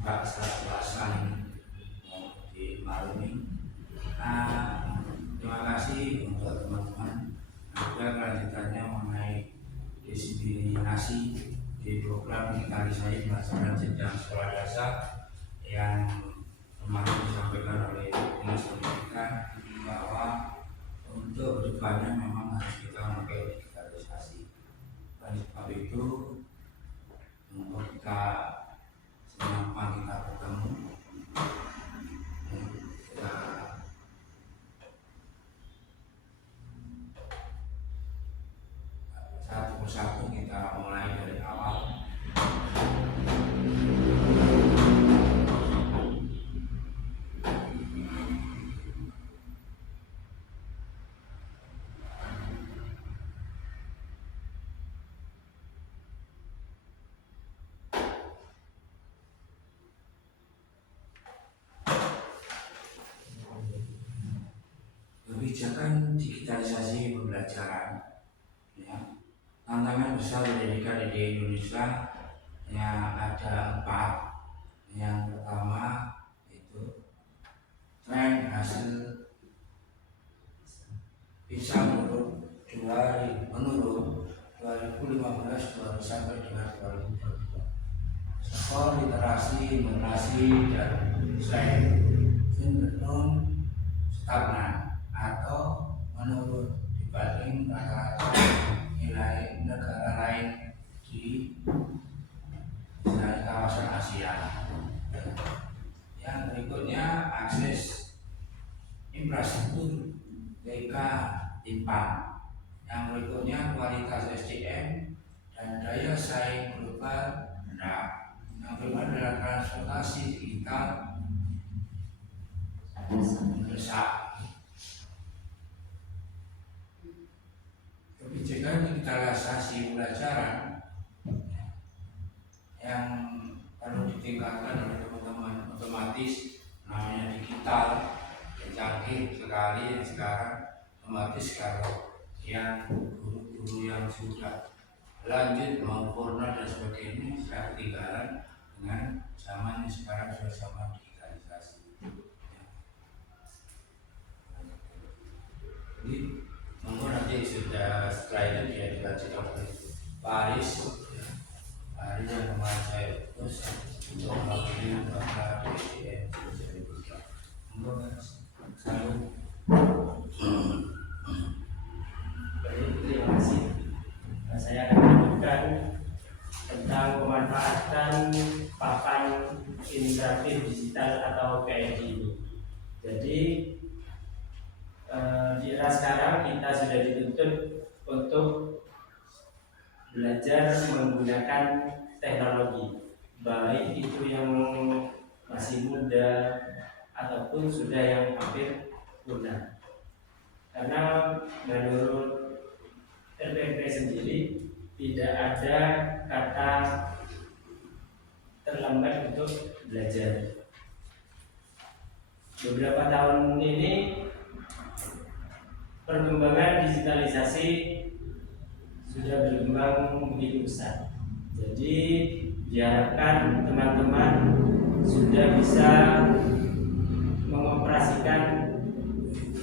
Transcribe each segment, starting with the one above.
Mbak Selasa mau dimaklumi. Terima kasih untuk teman-teman. Juga kelanjutannya mengenai diskriminasi di program digitalisasi pelaksanaan jenjang sekolah dasar yang kemarin disampaikan oleh Dinas Pendidikan bahwa untuk depannya memang harus kita memakai digitalisasi. Oleh sebab itu, untuk kita senang kita bertemu, kita satu persatu kita mulai dari awal. Kebijakan digitalisasi pembelajaran, ya. Tantangan besar pendidikan di Indonesia yang ada 4. Yang pertama itu tren hasil bisa menurun 2015 sampai dengan 2022. Skor literasi, numerasi, dan sains cenderung stagnan atau menurun dibanding rata-rata nilai negara lain di kawasan Asia. Yang berikutnya akses infrastruktur TK timpang. Yang berikutnya kualitas SDM dan daya saing global rendah. Yang kelima adalah transportasi digital mendesak. Kebijakan digitalisasi pembelajaran yang perlu ditingkatkan oleh teman-teman, otomatis namanya digital canggih sekali sekarang. Otomatis kalau yang guru-guru yang sudah lanjut sempurna dan sebagainya sudah ketinggalan dengan zaman yang sekarang sudah zaman digitalisasi. Jadi mungkin nanti sudah setelah itu dia dilanjutkan oleh Paris. Hari yang kemarin saya terus untuk melakukan bahwa DSDM jadi berubah. Mungkin selalu. Baik, terima kasih. Saya akan lanjutkan tentang pemanfaatan papan interaktif digital atau PID ini. Jadi di era sekarang kita sudah dituntut untuk belajar menggunakan teknologi, baik itu yang masih muda ataupun sudah yang hampir punah. Karena menurut LPMP sendiri tidak ada kata terlambat untuk belajar. Beberapa tahun ini perkembangan digitalisasi sudah berkembang begitu besar. Jadi diharapkan teman-teman sudah bisa mengoperasikan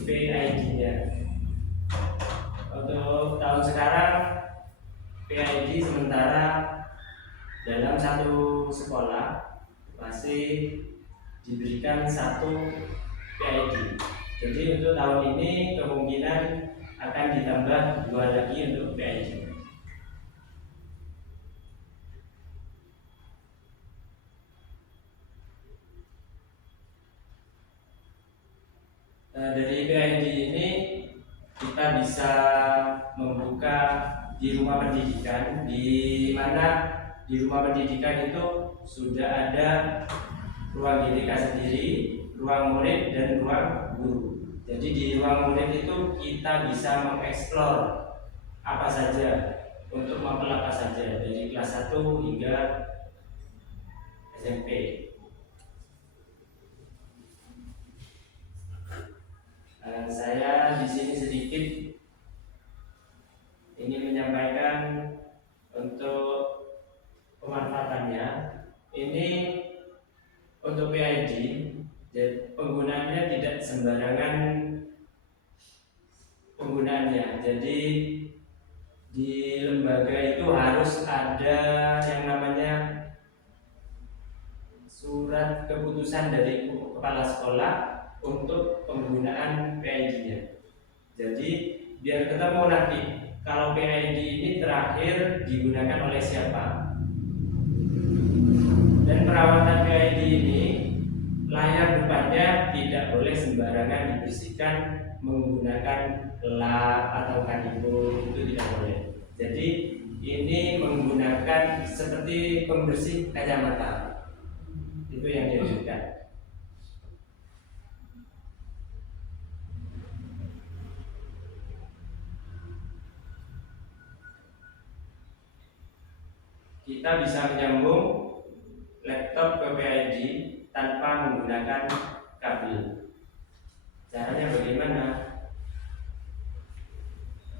PID-nya. Untuk tahun sekarang PID sementara dalam satu sekolah masih diberikan 1 PID. Jadi untuk tahun ini kemungkinan akan ditambah 2 lagi untuk PID. Dari PID ini kita bisa membuka di rumah pendidikan, di mana di rumah pendidikan itu sudah ada ruang GTK sendiri, ruang murid dan ruang guru. Jadi di ruang murid itu kita bisa mengeksplor apa saja, untuk mapel apa saja dari kelas 1 hingga SMP. Saya di sini sedikit ini menyampaikan untuk pemanfaatannya. Ini untuk PID, penggunaannya tidak sembarangan penggunaannya. Jadi di lembaga itu harus ada yang namanya surat keputusan dari kepala sekolah untuk penggunaan PID-nya. Jadi biar ketemu nanti kalau PID ini terakhir digunakan oleh siapa. Dan perawatan PID ini layar depannya tidak boleh sembarangan dibersihkan menggunakan lap atau kanebo, itu tidak boleh. Jadi ini menggunakan seperti pembersih kacamata, itu yang dianjurkan. Kita bisa menyambung laptop ke PID tanpa menggunakan kabel. Caranya bagaimana?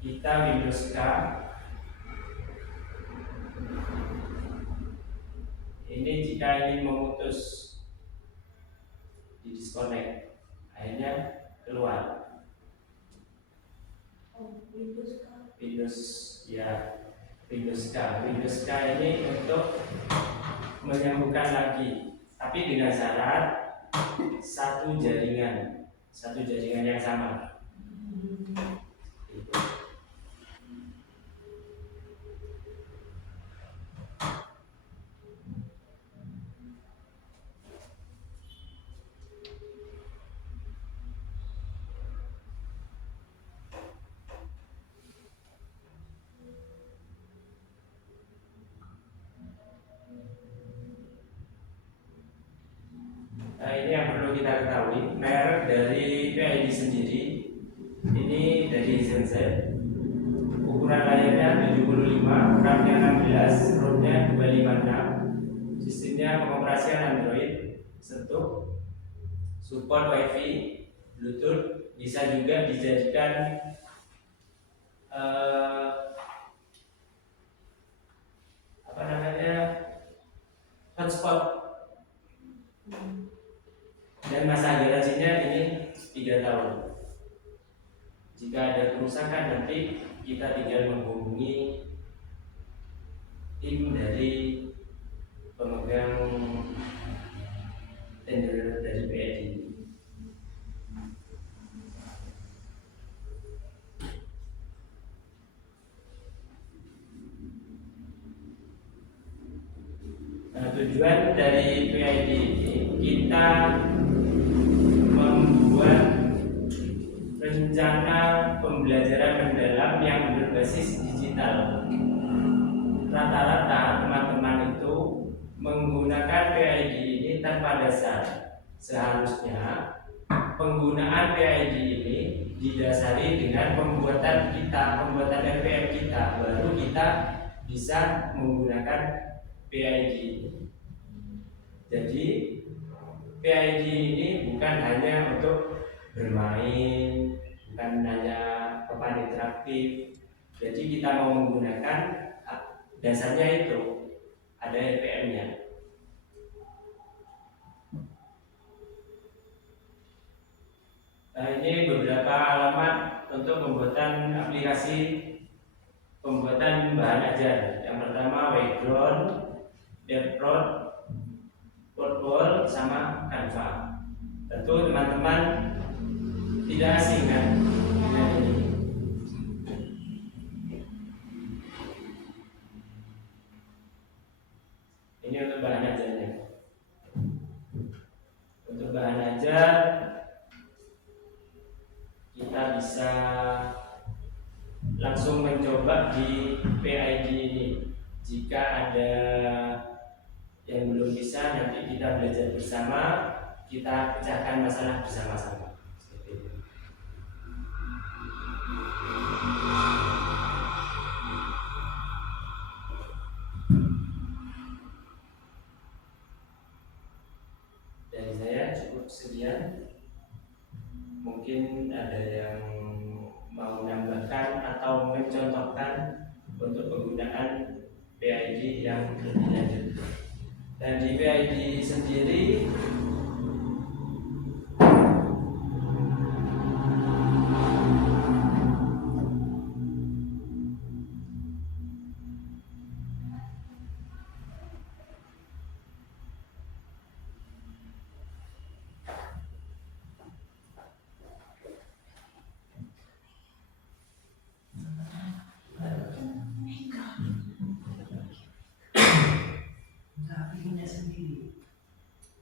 Kita Windows K, ini jika ingin memutus di disconnect, akhirnya keluar. Windows K ini untuk menyambungkan lagi, tapi dengan syarat satu jaringan yang sama. Nah, ini yang perlu kita ketahui, merek dari PID sendiri ini dari Hisense. Ukuran layarnya 75, RAM-nya 16, ROM-nya 256. Sistemnya pengoperasian Android, sentuh, support WiFi, Bluetooth, bisa juga dijadikan hotspot. Dan masa garansinya ini 3 tahun. Jika ada kerusakan nanti kita tinggal menghubungi tim dari pemegang tender dari PID. Nah, tujuan dari PID ini kita membuat rencana pembelajaran mendalam yang berbasis digital. Rata-rata teman-teman itu menggunakan PID ini tanpa dasar. Seharusnya penggunaan PID ini didasari dengan pembuatan RPM kita, baru kita bisa menggunakan PID. Jadi PID ini bukan hanya untuk bermain, bukan hanya papan interaktif. Jadi kita mau menggunakan dasarnya itu ada RPM-nya. Nah, ini beberapa alamat untuk pembuatan aplikasi pembuatan bahan ajar. Yang pertama Whiteboard, Dartboard, Boardwall, sama Canva. Tentu teman-teman tidak asing kan dengan ini. Ini untuk bahan ajarnya. Untuk bahan ajar kita bisa langsung mencoba di PID ini. Jika ada yang belum bisa, nanti kita belajar bersama, kita pecahkan masalah bersama-sama. Seperti itu. Dari saya cukup sekian. Mungkin ada yang mau menambahkan atau mencontohkan untuk penggunaan PID yang lebih lanjut. Dan di PID sendiri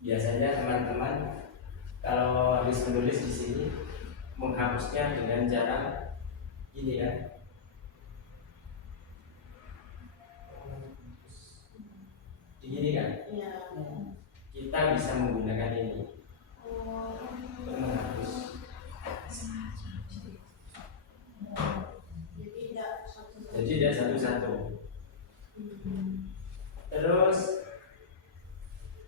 Biasanya teman-teman kalau habis menulis di sini menghapusnya dengan cara ini ya. Begini kan? Iya. Kita bisa menggunakan ini untuk menghapus. Jadi tidak satu-satu. Terus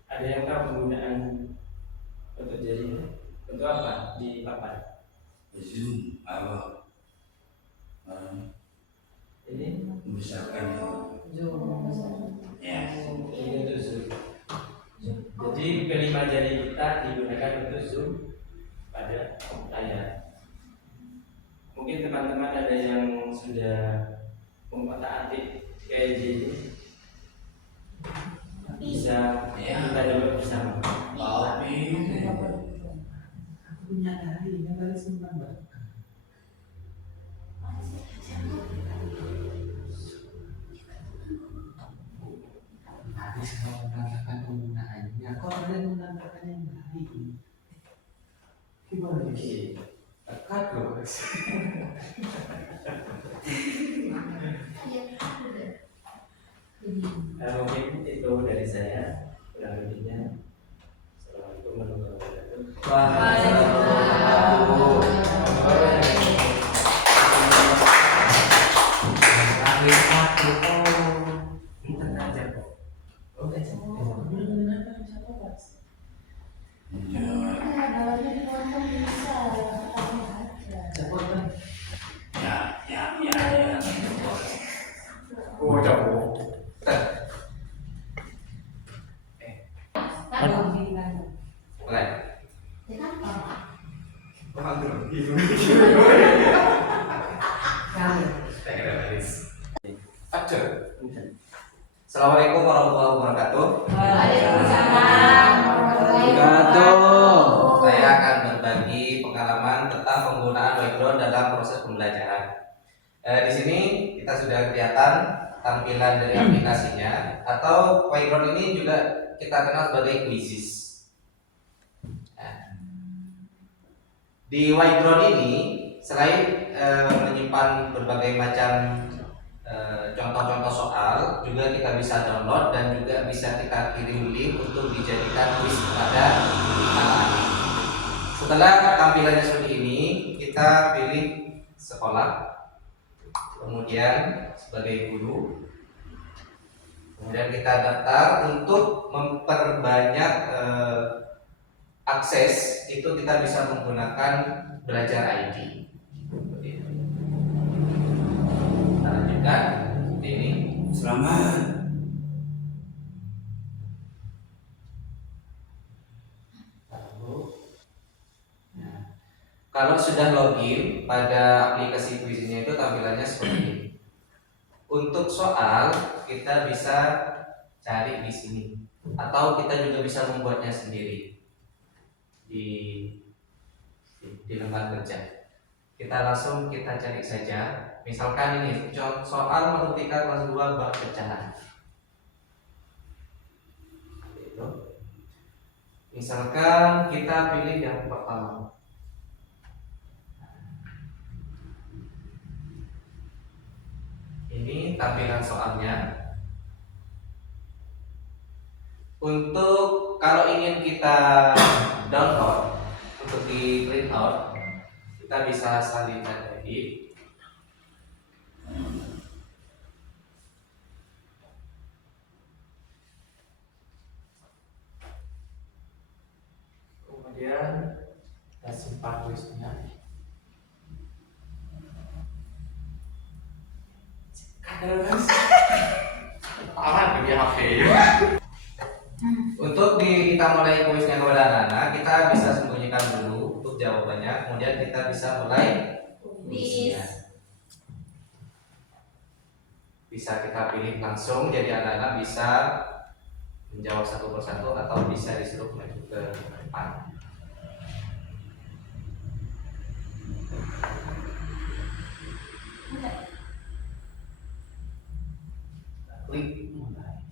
ada yang tahu penggunaan untuk jari untuk apa di papan? Zoom apa? Ini Membesarkan ya. ini untuk zoom. Jadi kelima jari kita digunakan untuk zoom pada layar. Mungkin teman-teman ada yang sudah mengotak-atik kayak gini, bisa kita coba bersama. Tapi punya dari yang dari simpan mbak. Habis kalau menandakan penggunaannya, kok kalian menandakan yang dari? Gimana Oke, tekat loh. Mungkin itu dari saya, kurang lebihnya. Assalamualaikum warahmatullahi wabarakatuh. ya. Oh, jauh. Mulai. Assalamualaikum warahmatullahi wabarakatuh. Saya akan berbagi pengalaman tentang penggunaan background dalam proses pembelajaran. Di sini kita sudah kelihatan tampilan dari aplikasinya, atau background ini juga kita kenal sebagai quizzes. Nah, di background ini selain menyimpan berbagai macam contoh-contoh soal, juga kita bisa download dan juga bisa kita kirim link untuk dijadikan quiz kepada anak-anak. Setelah tampilannya seperti ini, kita pilih sekolah, kemudian sebagai guru, kemudian kita daftar. Untuk memperbanyak akses itu kita bisa menggunakan Belajar ID. Kita lanjutkan ini. Selamat. Kalau sudah login pada aplikasi kuisnya itu tampilannya seperti ini. Untuk soal kita bisa cari di sini, atau kita juga bisa membuatnya sendiri di lembar kerja. Kita langsung kita cari saja. Misalkan ini soal matematika kelas 2 bab pecahan. Itu. Misalkan kita pilih yang pertama. Ini tampilan soalnya. Untuk kalau ingin kita download untuk di print out, kita bisa salingkan lagi. Kemudian kita simpan tulisnya. Untuk kita mulai kuisnya kepada anak-anak, kita bisa sembunyikan dulu untuk jawabannya, kemudian kita bisa mulai kuisnya. Bisa kita pilih langsung, jadi anak-anak bisa menjawab satu persatu atau bisa disuruh maju ke depan. Klik mulai.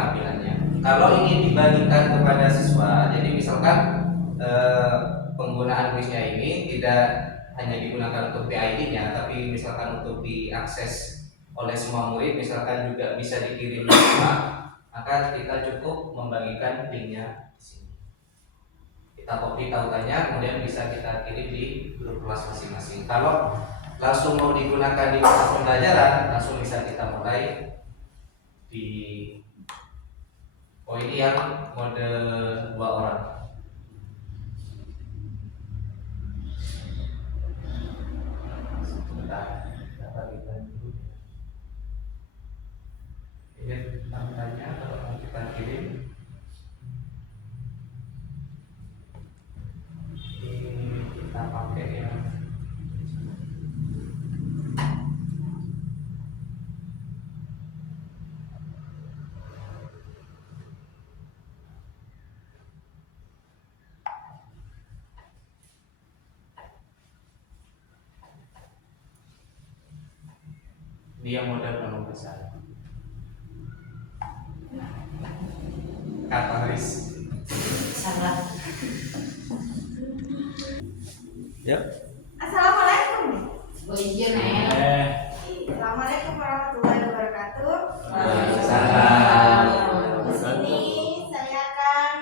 tampilannya. Kalau ingin dibagikan kepada siswa, jadi misalkan penggunaan kuisnya ini tidak hanya digunakan untuk PID-nya, tapi misalkan untuk diakses oleh semua murid, misalkan juga bisa dikirim ke rumah, maka kita cukup membagikan linknya di sini. Kita copy tautannya, kemudian bisa kita kirim di grup kelas masing-masing. Kalau langsung mau digunakan di masa pembelajaran, langsung bisa kita mulai di ini yang mode 2 orang. Sebentar, kita bagikan dulu. Ini tampilannya kalau mau kita kirim. Ini kita pakai yang dia model penuh besar. Kata Haris. Salah. Yuk. Assalamualaikum. Oh iya Nel. Assalamualaikum warahmatullahi wabarakatuh. Waalaikumsalam. Di sini saya akan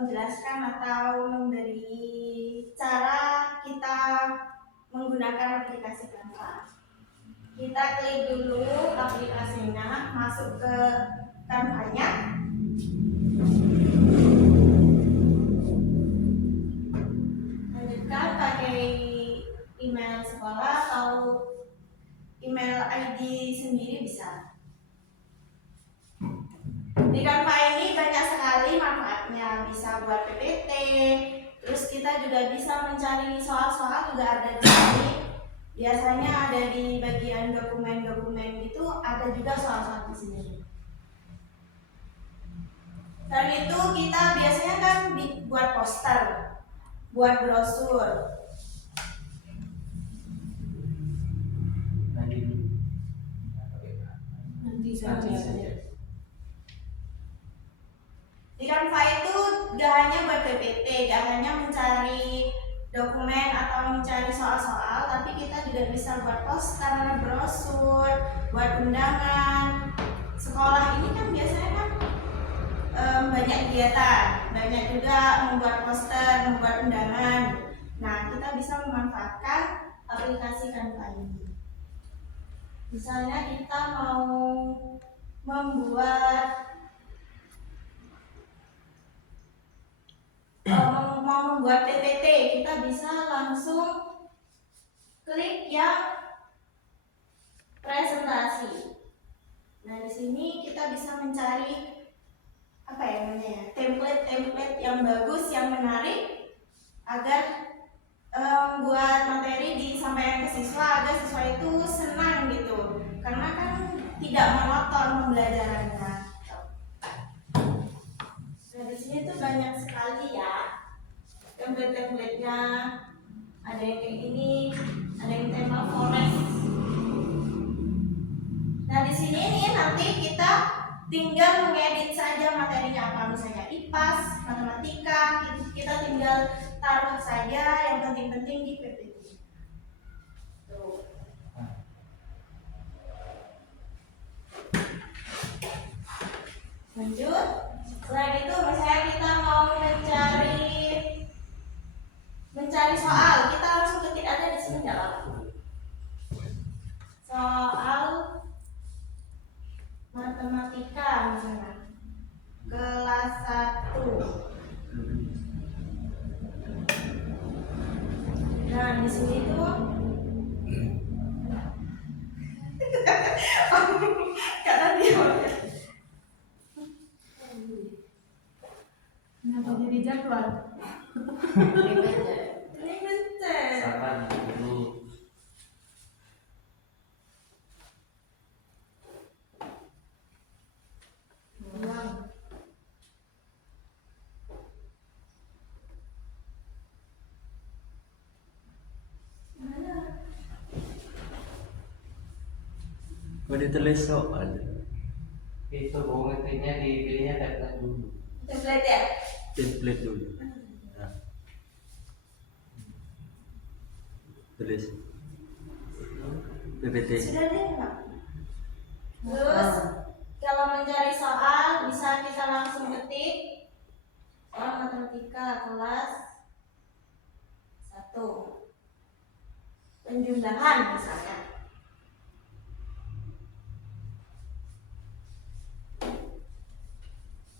menjelaskan atau memberi cara kita menggunakan aplikasi Canva. Kita klik dulu aplikasinya, masuk ke Canva-nya. Lanjutkan pakai email sekolah atau email ID sendiri bisa. Di Canva ini banyak sekali manfaatnya, bisa buat PPT, terus kita juga bisa mencari soal-soal juga ada di sini. Biasanya ada di bagian dokumen-dokumen gitu, ada juga soal-soal di sini. Dan itu kita biasanya kan buat poster, buat brosur. Nanti saja. Di Canva itu gak hanya buat PPT, gak hanya mencari dokumen atau mencari soal-soal, tapi kita juga bisa buat poster, brosur, buat undangan. Sekolah ini kan biasanya kan banyak kegiatan, banyak juga membuat poster, membuat undangan. Nah, kita bisa memanfaatkan aplikasi Canva ini. Misalnya kita mau membuat PPT, kita bisa langsung klik yang presentasi. Nah, di sini kita bisa mencari apa ya namanya, template yang bagus, yang menarik, agar buat materi disampaikan ke siswa agar siswa itu senang gitu, karena kan tidak monoton pembelajarannya. Nah, di sini tuh banyak sekali ya template-templatenya, ada yang kayak gini, ada yang tema forest. Nah, di sini nih nanti kita tinggal mengedit saja materinya apa, misalnya IPAS, matematika, kita tinggal taruh saja yang penting-penting di PPT. Tuh. Lanjut. Selain itu, misalnya kita mau mencari soal, kita langsung ketik aja di sini, nggak apa-apa. Soal matematika misalnya kelas 1. Nah, di sini tuh karena dia kenapa jadi jadwal? Ribet. Sabar dulu. Kau ditulis soal. Itu bohong intinya dipilihnya template dulu. Template ya? Template dulu. Nah. Tulis PPT. Sudah deh, Pak. Terus kalau mencari soal bisa kita langsung ketik soal matematika kelas 1 penjumlahan misalnya.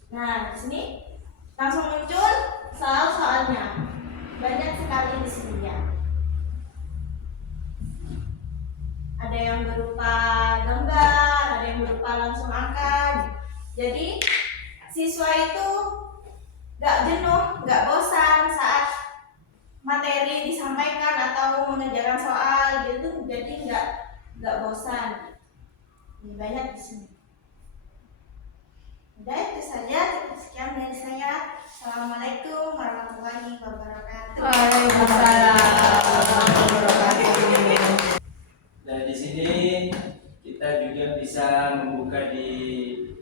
Nah, di sini langsung muncul soal-soalnya. Banyak sekali di sini ya. Ada yang berupa gambar, ada yang berupa langsung angka. Jadi siswa itu gak jenuh, gak bosan saat materi disampaikan atau mengerjakan soal gitu. Jadi gak bosan. Ini banyak di sini. Udah itu saja, sekian dari saya. Assalamualaikum warahmatullahi wabarakatuh. Nah, di sini kita juga bisa membuka di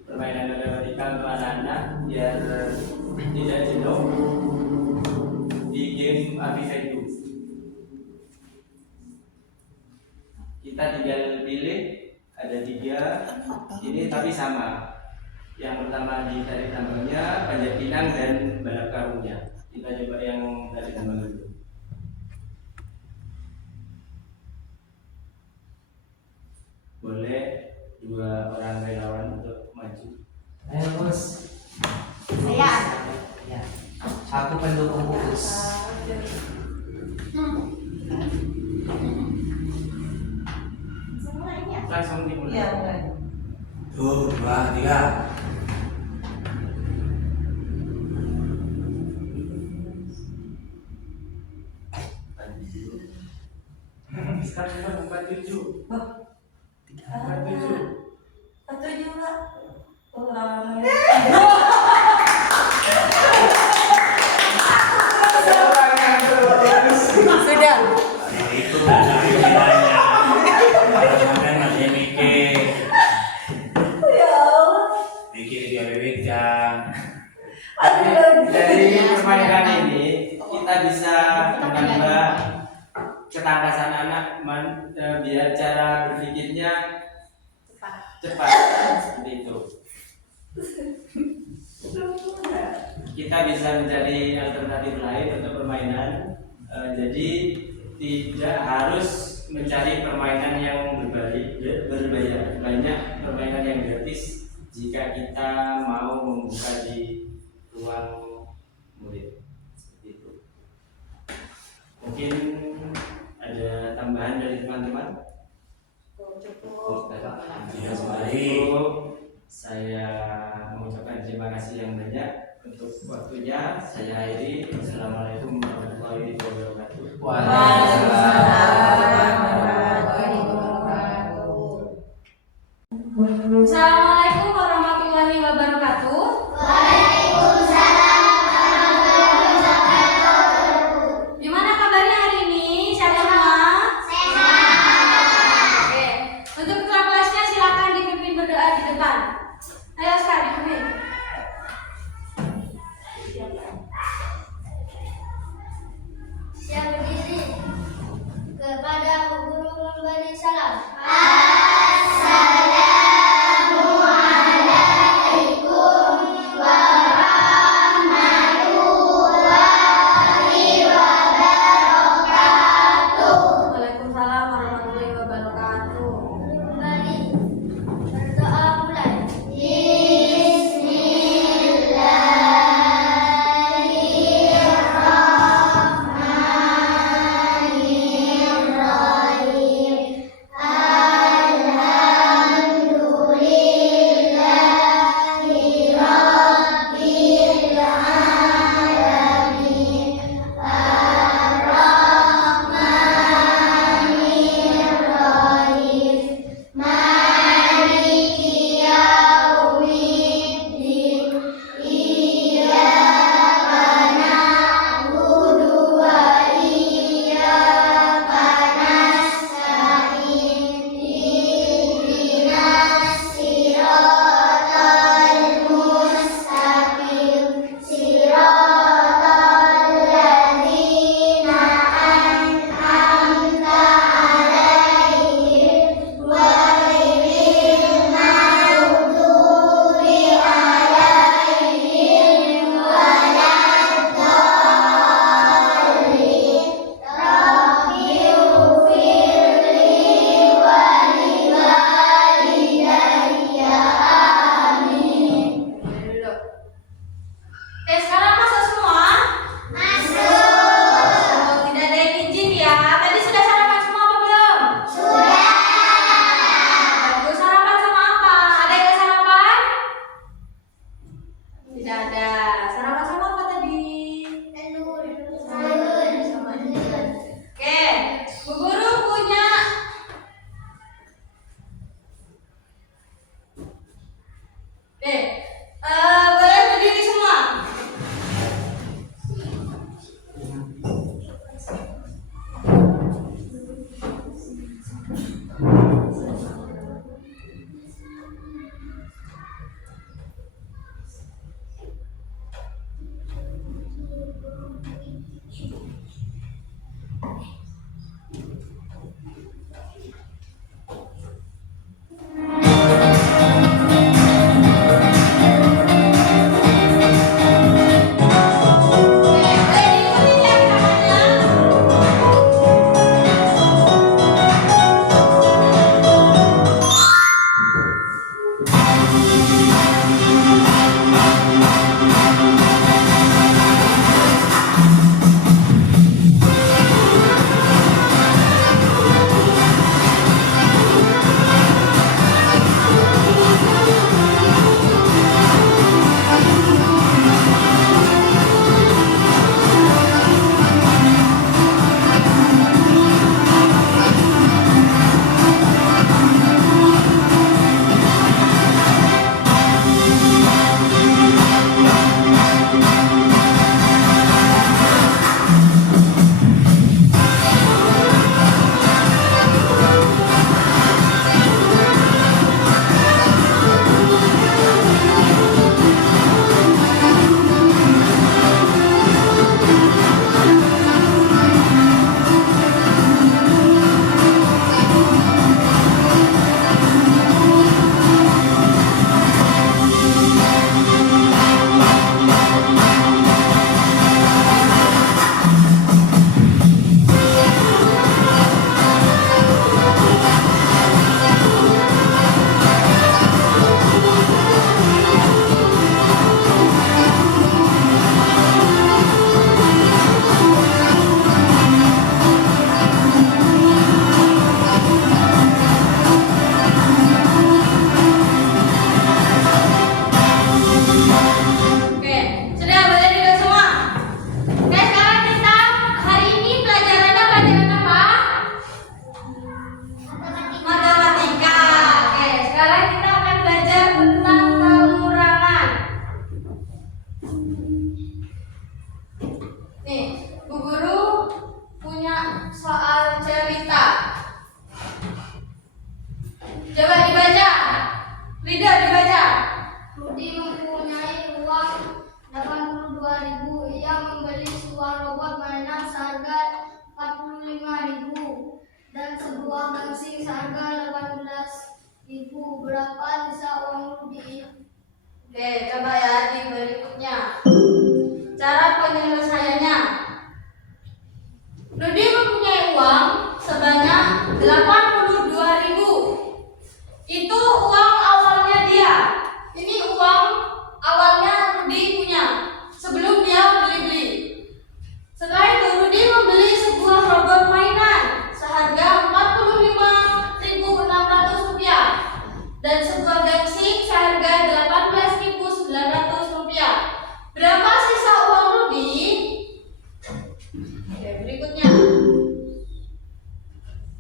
permainan matematika untuk anak-anak biar tidak jenuh di game Abifedu. Kita tinggal pilih, ada 3 ini tapi sama. Yang pertama di tarik tambangnya, panjat pinang dan balap karungnya. Kita coba yang tarik tambang dulu. Boleh 2 orang relawan untuk maju. Ayo Bos. Saya. Ya. Aku pendukung Uus. Semuanya. Langsung dimulai. Ya, mulai. 1, 2, 3. Sekarang kita buka 7. 7. Satu juga. Sudah. Itu dari bedanya. Kadang-kadang masih mikir. Ya Allah. Mikir dia bebekang. Dari permainan ini kita bisa menambah ketangkasan anak biar cara berpikirnya cepat seperti itu. Kita bisa mencari alternatif lain untuk permainan. Jadi tidak harus mencari permainan yang berbayar. Banyak permainan yang gratis jika kita mau membuka di ruang murid seperti itu. Mungkin ada tambahan dari teman-teman? Ya, baik. Saya mengucapkan terima kasih yang banyak untuk waktunya. Saya akhiri. Wassalamualaikum warahmatullahi wabarakatuh. Assalamualaikum warahmatullahi wabarakatuh. Gimana kabarnya hari ini? Sehat semua? Oke. Untuk ketua kelasnya silakan dipimpin berdoa di depan. Ayo Oscar, dipimpin. Saya berdiri kepada Bu Guru memberi salam. Waalaikumsalam warahmatullahi wabarakatuh. Guru kembali berdoa mulai. Bismillahirrahmanirrahim. Rida dibaca. Rudi mempunyai uang 82.000. Ia membeli sebuah robot mainan seharga 45.000 dan sebuah gangsing seharga 18.000. Berapa sisa uang Rudi? Oke, coba ya di berikutnya. Cara penyelesaiannya. Rudi mempunyai uang sebanyak 82.000. Itu uang awalnya dia. Ini uang awalnya Rudi punya sebelum dia beli-beli. Setelah itu Rudi membeli sebuah robot mainan seharga 45.600 rupiah dan sebuah gangsing seharga 18.900 rupiah. Berapa sisa uang Rudi? Oke, berikutnya.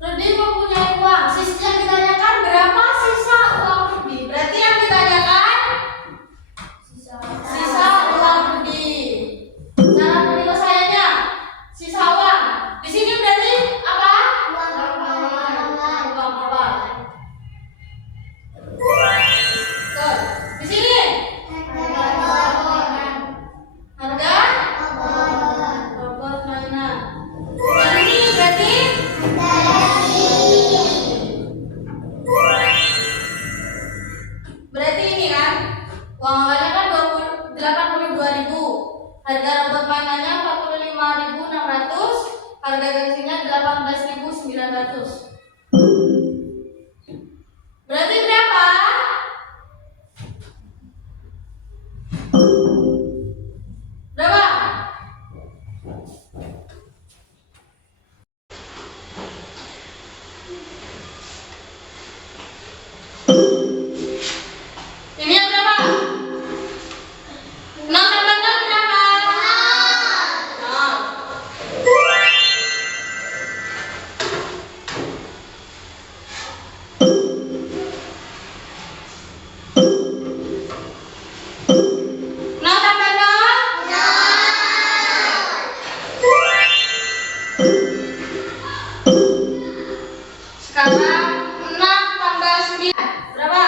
Rudi mempunyai uang. Yang ditanyakan berapa sisa uang Rudi? Berarti yang ditanyakan sisa uang Rudi. Cara penyelesaiannya sisa uang. Di sini berarti apa? Uang awal. Tuh, di sini harga robot mainan. Yang ini berarti ini kan uang awalnya kan 82.000, harga robot mainannya 45.600, harga gengsinya 18.900. Berarti berapa? Berapa? Ini yang berapa? 6 tambah 0 berapa? 0. 0 tambah 0. Sekarang 6 tambah 9 berapa?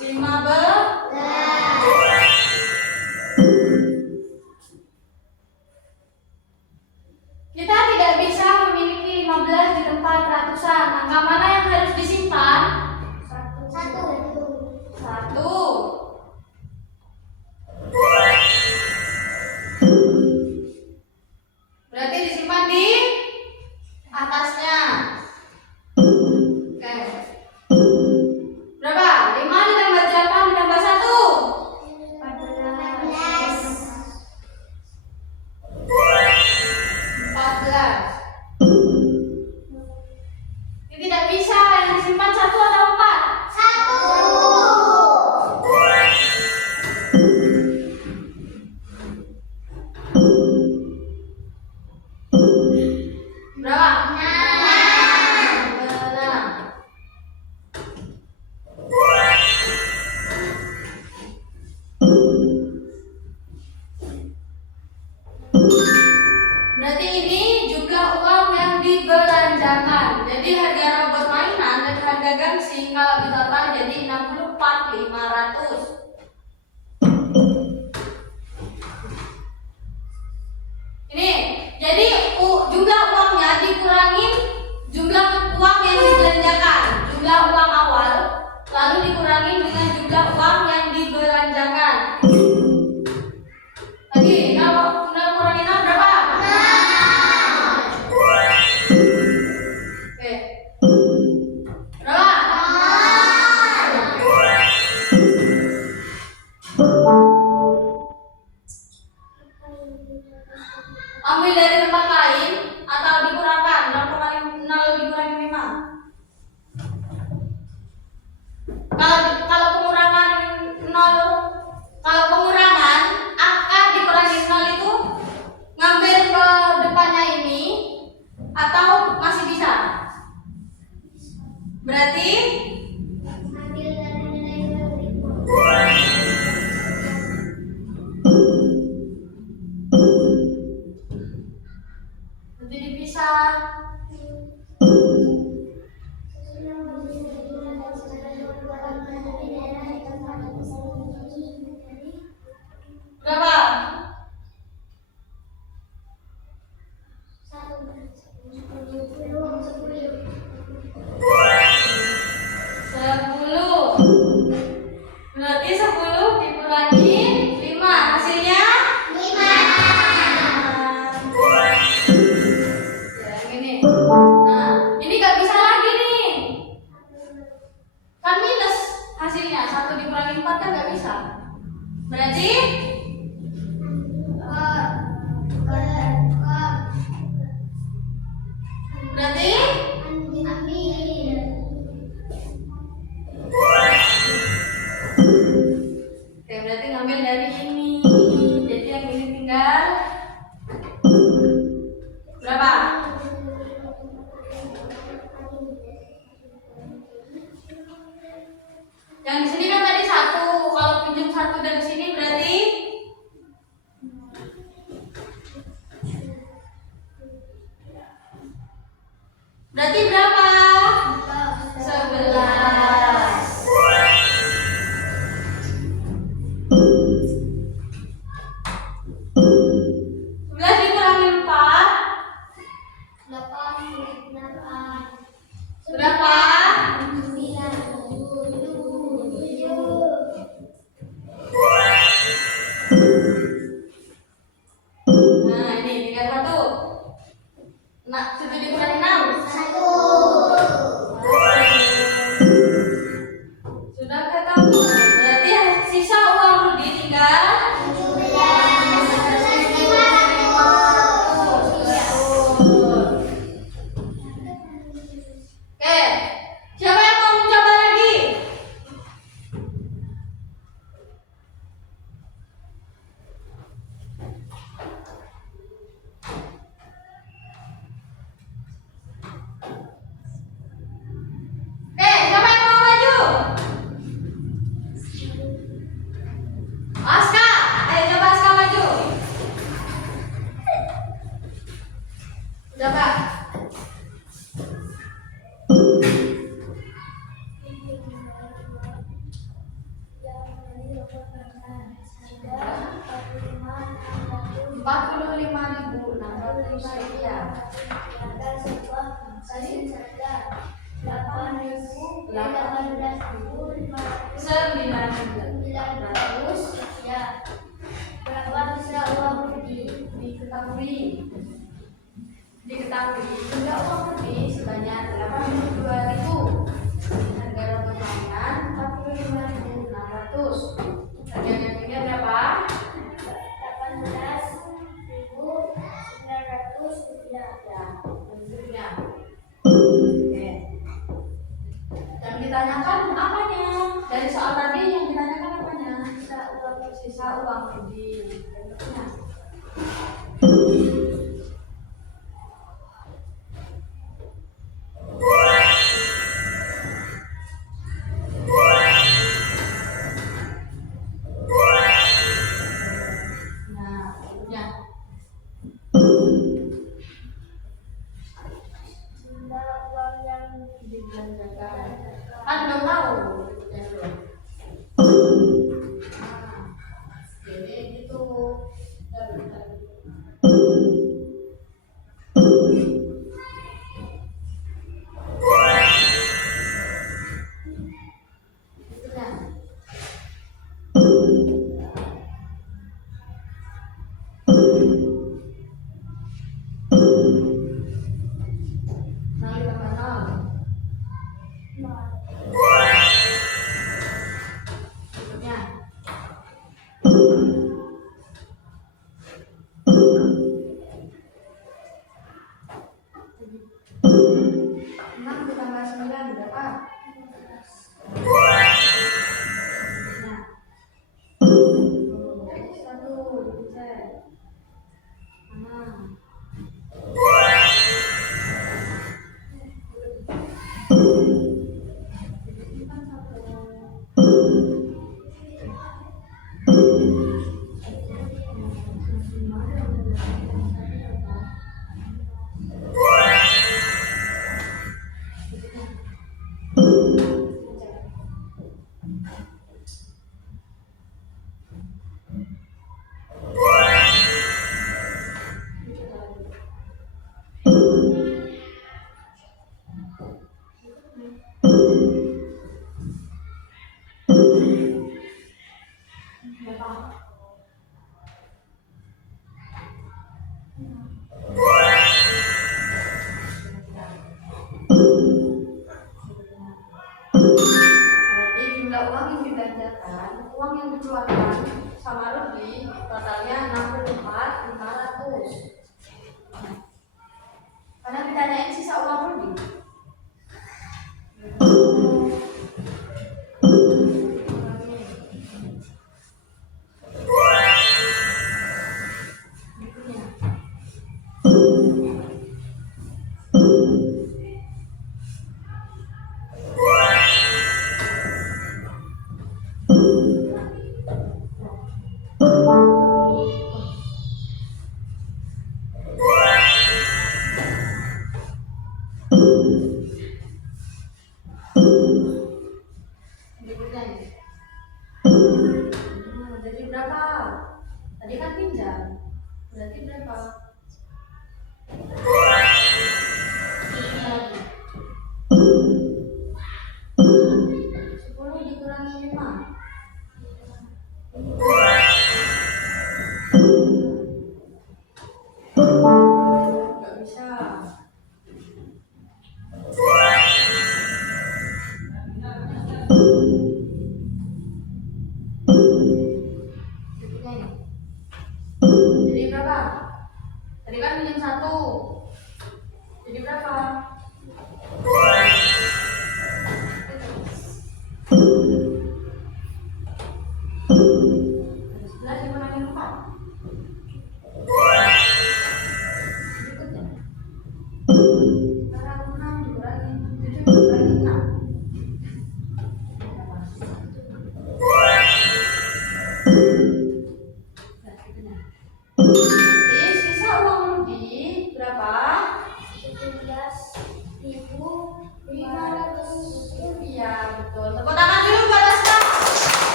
15. Kita tidak bisa memiliki 15 di tempat ratusan. Angka mana yang harus disimpan? 1. Berarti disimpan di atasnya. Oke. Berapa? 5 ditambah 8 ditambah 1. 14. Ini tidak bisa yang disimpan 1 atau 4? 1. Berapa? 6. Berarti ini jumlah uang yang dibelanjakan. Jadi harga robot mainan dan harga gangsing kalau ditotal jadi 64.500. Ini jadi jumlah uangnya dikurangin jumlah uang yang dibelanjakan, jumlah uang awal lalu dikurangin dengan jumlah uang yang dibelanjakan. Tadi 0 kurangin 0 berapa? 6. Oke. Berapa? 6. Ambil dari tempat lain atau dikurangkan 0,5. Yang di sini kan tadi 1. Kalau pinjam 1 dari sini berarti berapa? 11. 11 dikurangi 4 berapa? 9. Nah, ini tinggal 1. Nah, 7 dikurangi 6 sudah ketemu. Berarti sisa uang Rudi tinggal Oke, siapa yang mau mencoba lagi? Oke, siapa yang mau maju? Aska, ayo coba Aska maju. Coba. Rupiah. Diketahui jumlah uang Rudi sebanyak 82.000. Harga rokok mainan 45.600. Harga gantinya berapa? 18.900 rupiah. Ya, bentuknya. Oke. Yang ditanyakan apanya? Dari soal tadi yang ditanyakan apanya? Sisa uang Rudi. Bentuknya. Nah, bentuknya. Jumlah uang yang Dibelanjakan. Kan belum tahu bentuknya belum. Nah, jadi gitu. Bentar. Bentuknya. Nol tambah nol. Bentuknya. Enam ditambah 9 berapa? 15. Satu dicek. Mana? Ini kan satu. Berapa? Berarti jumlah uang yang dibelanjakan, uang yang dikeluarkan sama Rudi totalnya 64.500. Karena ditanyain sisa uang Rudi. Berikutnya.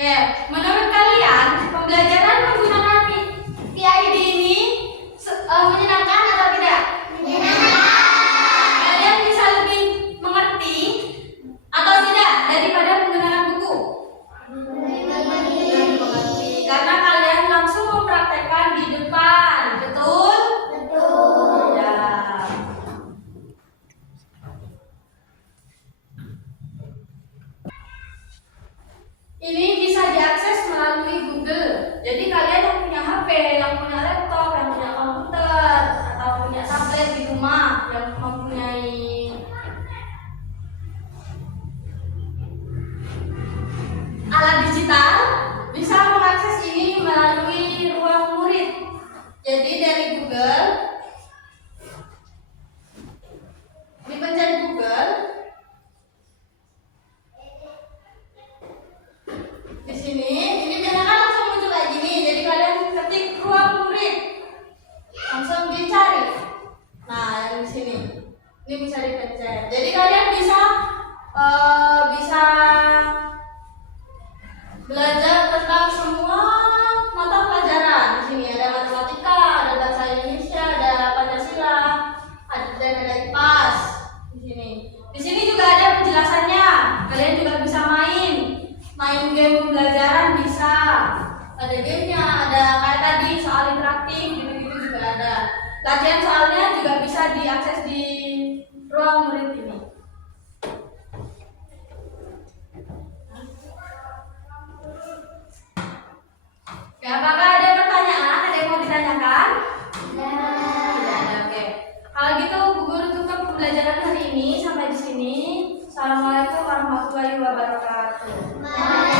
Oke, menurut kalian pembelajaran menggunakan PID ini menyenangkan atau tidak? Kalian bisa lebih mengerti atau tidak daripada menggunakan buku? Karena kalian langsung mempraktekkan di depan, betul? Ya. Ini bisa diakses melalui Google. Jadi kalian yang punya HP, yang punya laptop, yang punya komputer, atau punya tablet di rumah, yang mempunyai alat digital, bisa mengakses ini melalui ruang murid. Jadi dari Google, dipencet Google. Di sini, ini biasanya kan langsung muncul kayak gini. Jadi kalian ketik ruang murid, langsung dicari. Nah, yang di sini, ini bisa dipencet. Jadi kalian bisa belajar tentang semua mata pelajaran. Di sini ada matematika, ada bahasa Indonesia, ada Pancasila, dan ada IPAS. Di sini juga ada penjelasannya. Kalian juga bisa main game pembelajaran bisa. Ada gamenya, ada kayak tadi soal interaktif, gitu-gitu juga ada. Latihan soalnya juga bisa diakses di ruang murid ini. Ya, apakah ada pertanyaan? Ada yang mau ditanyakan? Tidak ada, oke. Kalau gitu, Bu Guru tutup pembelajaran hari ini sampai di sini. Assalamualaikum warahmatullahi wabarakatuh.